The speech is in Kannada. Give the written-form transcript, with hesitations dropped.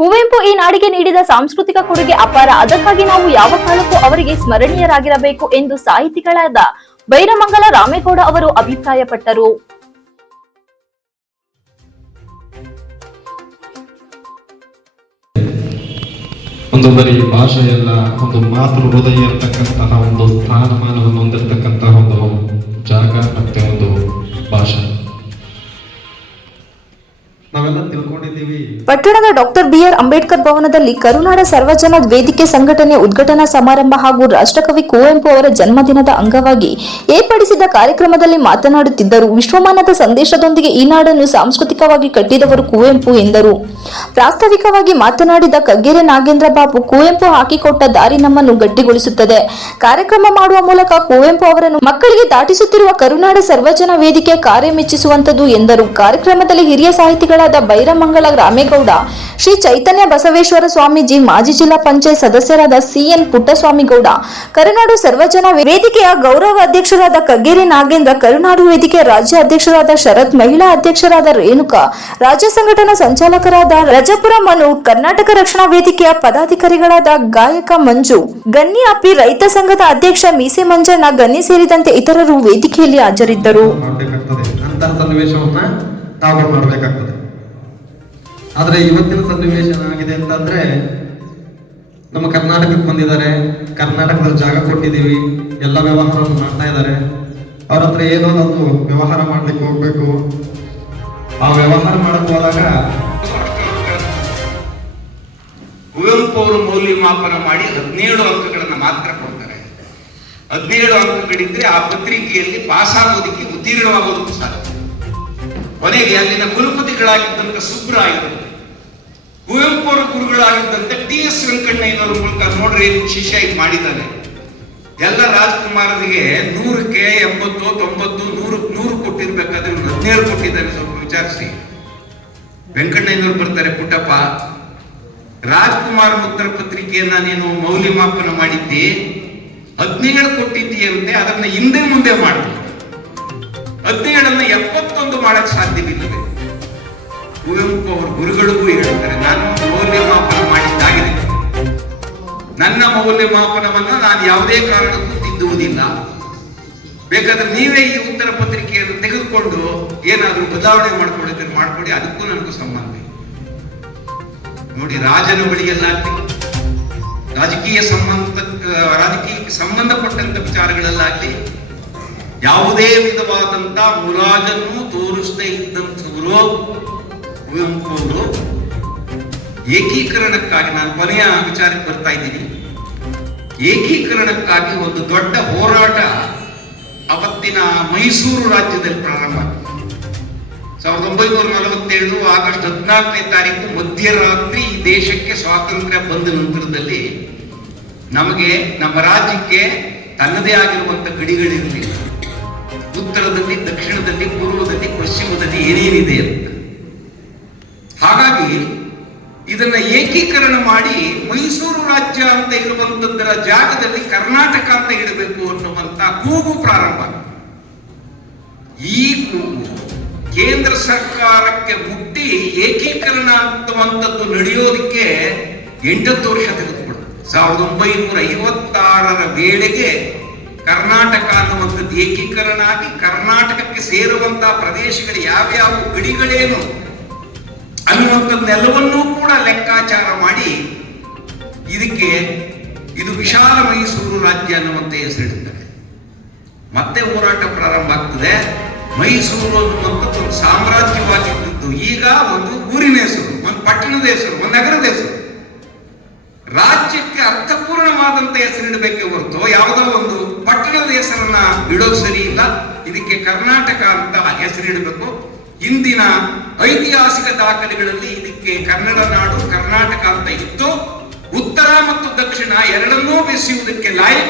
ಕುವೆಂಪು ಈ ನಾಡಿಗೆ ನೀಡಿದ ಸಾಂಸ್ಕೃತಿಕ ಕೊಡುಗೆ ಅಪಾರ. ಅದಕ್ಕಾಗಿ ನಾವು ಯಾವ ಕಾಲಕ್ಕೂ ಅವರಿಗೆ ಸ್ಮರಣೀಯರಾಗಿರಬೇಕು ಎಂದು ಸಾಹಿತಿಗಳಾದ ಬೈರಮಂಗಲ ರಾಮೇಗೌಡ ಅವರು ಅಭಿಪ್ರಾಯಪಟ್ಟರು. ಒಂದು ಬರೀ ಭಾಷೆಯಲ್ಲ, ಒಂದು ಮಾತೃ ಹೃದಯ ಇರತಕ್ಕಂತಹ ಒಂದು ಸ್ಥಾನಮಾನವನ್ನು ಹೊಂದಿರತಕ್ಕಂತಹ ಒಂದು ಜಾಗ ಮತ್ತೆ ಒಂದು ಭಾಷೆ ನಾವೆಲ್ಲ ತಿಳ್ಕೊಂಡಿದ್ದೀವಿ. ಪಟ್ಟಣದ ಡಾಕ್ಟರ್ ಬಿ.ಆರ್. ಅಂಬೇಡ್ಕರ್ ಭವನದಲ್ಲಿ ಕರುನಾಡ ಸರ್ವಜನ ವೇದಿಕೆ ಸಂಘಟನೆ ಉದ್ಘಾಟನಾ ಸಮಾರಂಭ ಹಾಗೂ ರಾಷ್ಟ್ರಕವಿ ಕುವೆಂಪು ಅವರ ಜನ್ಮದಿನದ ಅಂಗವಾಗಿ ಏರ್ಪಡಿಸಿದ ಕಾರ್ಯಕ್ರಮದಲ್ಲಿ ಮಾತನಾಡುತ್ತಿದ್ದರು. ವಿಶ್ವಮಾನದ ಸಂದೇಶದೊಂದಿಗೆ ಈ ನಾಡನ್ನು ಸಾಂಸ್ಕೃತಿಕವಾಗಿ ಕಟ್ಟಿದವರು ಕುವೆಂಪು ಎಂದರು. ಪ್ರಾಸ್ತಾವಿಕವಾಗಿ ಮಾತನಾಡಿದ ಕಗ್ಗೆರೆ ನಾಗೇಂದ್ರ ಬಾಬು, ಕುವೆಂಪು ಹಾಕಿಕೊಟ್ಟ ದಾರಿ ನಮ್ಮನ್ನು ಗಟ್ಟಿಗೊಳಿಸುತ್ತದೆ. ಕಾರ್ಯಕ್ರಮ ಮಾಡುವ ಮೂಲಕ ಕುವೆಂಪು ಅವರನ್ನು ಮಕ್ಕಳಿಗೆ ದಾಟಿಸುತ್ತಿರುವ ಕರುನಾಡ ಸರ್ವಜನ ವೇದಿಕೆ ಕಾರ್ಯ ಮೆಚ್ಚಿಸುವಂತದ್ದು ಎಂದರು. ಕಾರ್ಯಕ್ರಮದಲ್ಲಿ ಹಿರಿಯ ಸಾಹಿತಿಗಳಾದ ಬೈರಮಂಗಲ ರಾಮೇಗೌಡ, ಶ್ರೀ ಚೈತನ್ಯ ಬಸವೇಶ್ವರ ಸ್ವಾಮೀಜಿ, ಮಾಜಿ ಜಿಲ್ಲಾ ಪಂಚಾಯತ್ ಸದಸ್ಯರಾದ ಸಿ.ಎನ್. ಪುಟ್ಟಸ್ವಾಮಿಗೌಡ, ಕರುನಾಡು ಸರ್ವಜನ ವೇದಿಕೆಯ ಗೌರವ ಅಧ್ಯಕ್ಷರಾದ ಕಗ್ಗೆರೆ ನಾಗೇಂದ್ರ, ಕರುನಾಡು ವೇದಿಕೆ ರಾಜ್ಯ ಅಧ್ಯಕ್ಷರಾದ ಶರತ್, ಮಹಿಳಾ ಅಧ್ಯಕ್ಷರಾದ ರೇಣುಕಾ, ರಾಜ್ಯ ಸಂಘಟನಾ ಸಂಚಾಲಕರಾದ ರಜಪುರ ಮನು, ಕರ್ನಾಟಕ ರಕ್ಷಣಾ ವೇದಿಕೆಯ ಪದಾಧಿಕಾರಿಗಳಾದ ಗಾಯಕ ಮಂಜು, ಗನ್ನಿ ಅಪ್ಪಿ, ರೈತ ಸಂಘದ ಅಧ್ಯಕ್ಷ ಮೀಸೆ ಮಂಜಣ್ಣ, ಗನ್ನಿ ಸೇರಿದಂತೆ ಇತರರು ವೇದಿಕೆಯಲ್ಲಿ ಹಾಜರಿದ್ದರು. ಆದ್ರೆ ಇವತ್ತಿನ ಸನ್ನಿವೇಶ ಏನಾಗಿದೆ ಅಂತಂದ್ರೆ, ನಮ್ಮ ಕರ್ನಾಟಕಕ್ಕೆ ಬಂದಿದ್ದಾರೆ, ಕರ್ನಾಟಕದಲ್ಲಿ ಜಾಗ ಕೊಟ್ಟಿದ್ದೀವಿ, ಎಲ್ಲ ವ್ಯವಹಾರವನ್ನು ಮಾಡ್ತಾ ಇದ್ದಾರೆ. ಅವ್ರ ಹತ್ರ ಏನೋ ನಾವು ವ್ಯವಹಾರ ಮಾಡ್ಲಿಕ್ಕೆ ಹೋಗ್ಬೇಕು. ಆ ವ್ಯವಹಾರ ಮಾಡಕ್ ಹೋದಾಗ ಕುವೆಂಪು ಅವರು ಮೌಲ್ಯಮಾಪನ ಮಾಡಿ 17 ಅಂಕಗಳನ್ನು ಮಾತ್ರ ಕೊಡ್ತಾರೆ. 17 ಅಂಕಗಳಿದ್ರೆ ಆ ಪತ್ರಿಕೆಯಲ್ಲಿ ಪಾಸ್ ಆಗೋದಕ್ಕೆ, ಉತ್ತೀರ್ಣವಾಗೋದಕ್ಕೂ ಸಾಧ್ಯ. ಕೊನೆಗೆ ಅಲ್ಲಿನ ಕುಲಪತಿಗಳಾಗಿದ್ದಂತ ಸುಬ್ರಾಯರು, ಕುವೆಂಪು ಅವರ ಗುರುಗಳಾಗಿದ್ದಂತೆ ಟಿ.ಎಸ್. ವೆಂಕಣ್ಣಯ್ಯನವರ ಮೂಲಕ ನೋಡ್ರಿ ಶಿಷ್ಯ ಇದು ಮಾಡಿದ್ದಾನೆ. ಎಲ್ಲ ರಾಜ್ಕುಮಾರರಿಗೆ 100ಕ್ಕೆ 80, 90, 100 ಕೊಟ್ಟಿರ್ಬೇಕಾದ್ರೆ 17 ಕೊಟ್ಟಿದ್ದಾನೆ. ಸ್ವಲ್ಪ ವಿಚಾರಿಸಿ. ವೆಂಕಣ್ಣಯ್ಯನವರು ಬರ್ತಾರೆ, ಪುಟ್ಟಪ್ಪ, ರಾಜ್ಕುಮಾರ್ ಉತ್ತರ ಪತ್ರಿಕೆಯನ್ನ ನೀನು ಮೌಲ್ಯಮಾಪನ ಮಾಡಿದ್ದಿ, 17 ಕೊಟ್ಟಿದ್ದೀಯಂತೆ. ಅದನ್ನ ಹಿಂದೆ ಮುಂದೆ ಮಾಡು. 17 71 ಮಾಡಕ್ ಸಾಧ್ಯವಿಲ್ಲವೇ? ಕುವೆಂಪು ಅವರ ಗುರುಗಳಿಗೂ ಹೇಳ್ತಾರೆ, ನಾನು ಮೌಲ್ಯಮಾಪನ ಮಾಡಿದ್ದಾಗಿದೆ, ನನ್ನ ಮೌಲ್ಯಮಾಪನವನ್ನ ನಾನು ಯಾವುದೇ ಕಾರಣಕ್ಕೂ ತಿದ್ದುವುದಿಲ್ಲ. ಬೇಕಾದ್ರೆ ನೀವೇ ಈ ಉತ್ತರ ಪತ್ರಿಕೆಯನ್ನು ತೆಗೆದುಕೊಂಡು ಏನಾದರೂ ಬದಲಾವಣೆ ಮಾಡ್ಕೊಡಿದ್ರೆ ಮಾಡ್ಕೊಡಿ, ಅದಕ್ಕೂ ನನಗೂ ಸಂಬಂಧ. ನೋಡಿ, ರಾಜನ ಬಳಿಯಲ್ಲಾಗಲಿ, ರಾಜಕೀಯಕ್ಕೆ ಸಂಬಂಧಪಟ್ಟಂತ ವಿಚಾರಗಳಲ್ಲಾಗಲಿ ಯಾವುದೇ ವಿಧವಾದಂತ ಮುರಾಜನ್ನು ತೋರಿಸದೇ ಇದ್ದಂಥವರು ಕುವೆಂಪು ಅವರು. ಏಕೀಕರಣಕ್ಕಾಗಿ, ನಾನು ಕೊನೆಯ ವಿಚಾರಕ್ಕೆ ಬರ್ತಾ ಇದ್ದೀನಿ, ಏಕೀಕರಣಕ್ಕಾಗಿ ಒಂದು ದೊಡ್ಡ ಹೋರಾಟ ಅವತ್ತಿನ ಮೈಸೂರು ರಾಜ್ಯದಲ್ಲಿ ಪ್ರಾರಂಭ. 1947 ಆಗಸ್ಟ್ 14ನೇ ತಾರೀಕು ಮಧ್ಯರಾತ್ರಿ ಈ ದೇಶಕ್ಕೆ ಸ್ವಾತಂತ್ರ್ಯ ಬಂದ ನಂತರದಲ್ಲಿ ನಮಗೆ, ನಮ್ಮ ರಾಜ್ಯಕ್ಕೆ ತನ್ನದೇ ಆಗಿರುವಂತ ಗಡಿಗಳಿರಲಿಲ್ಲ. ಉತ್ತರದಲ್ಲಿ, ದಕ್ಷಿಣದಲ್ಲಿ, ಪೂರ್ವದಲ್ಲಿ, ಪಶ್ಚಿಮದಲ್ಲಿ ಏನೇನಿದೆ ಅಂತ. ಹಾಗಾಗಿ ಇದನ್ನ ಏಕೀಕರಣ ಮಾಡಿ ಮೈಸೂರು ರಾಜ್ಯ ಅಂತ ಇರುವಂತದ್ದರ ಜಾಗದಲ್ಲಿ ಕರ್ನಾಟಕ ಅಂತ ಇಡಬೇಕು ಅನ್ನುವಂತ ಕೂಗು ಪ್ರಾರಂಭ. ಈ ಕೂಗು ಕೇಂದ್ರ ಸರ್ಕಾರಕ್ಕೆ ಮುಟ್ಟಿ ಏಕೀಕರಣ ಅಂತವಂಥದ್ದು ನಡೆಯೋದಕ್ಕೆ 8 ವರ್ಷ ತೆಗೆದುಕೊಳ್ಳುತ್ತೆ. 1956ರ ವೇಳೆಗೆ ಕರ್ನಾಟಕ ಅನ್ನುವಂಥದ್ದು ಏಕೀಕರಣ ಆಗಿ, ಕರ್ನಾಟಕಕ್ಕೆ ಸೇರುವಂತಹ ಪ್ರದೇಶಗಳು ಯಾವ್ಯಾವ ಗಡಿಗಳೇನು ಅನ್ನುವಂಥದ್ದೆಲ್ಲವನ್ನೂ ಕೂಡ ಲೆಕ್ಕಾಚಾರ ಮಾಡಿ ಇದು ವಿಶಾಲ ಮೈಸೂರು ರಾಜ್ಯ ಅನ್ನುವಂತೆ ಹೆಸರಿಡುತ್ತಾರೆ. ಮತ್ತೆ ಹೋರಾಟ ಪ್ರಾರಂಭ ಆಗ್ತದೆ. ಮೈಸೂರು ಅನ್ನುವಂಥದ್ದು ಒಂದು ಸಾಮ್ರಾಜ್ಯವಾಗಿದ್ದು ಈಗ ಒಂದು ಊರಿನ ಹೆಸರು, ಒಂದು ಪಟ್ಟಣದ ಹೆಸರು, ಒಂದು ನಗರದ ಹೆಸರು. ರಾಜ್ಯಕ್ಕೆ ಅರ್ಥಪೂರ್ಣವಾದಂತ ಹೆಸರಿಡಬೇಕೆ ಹೊರತು ಯಾವುದೋ ಒಂದು ಪಟ್ಟಣದ ಹೆಸರನ್ನ ಇಡೋದು ಸರಿ ಇಲ್ಲ. ಇದಕ್ಕೆ ಕರ್ನಾಟಕ ಅಂತ ಹೆಸರಿಡಬೇಕು. ಇಂದಿನ ಐತಿಹಾಸಿಕ ದಾಖಲೆಗಳಲ್ಲಿ ಇದಕ್ಕೆ ಕನ್ನಡ ನಾಡು, ಕರ್ನಾಟಕ ಅಂತ ಇತ್ತು. ಉತ್ತರ ಮತ್ತು ದಕ್ಷಿಣ ಎರಡನ್ನೂ ಬೆಸೆಯುವುದಕ್ಕೆ ಲಾಯಕ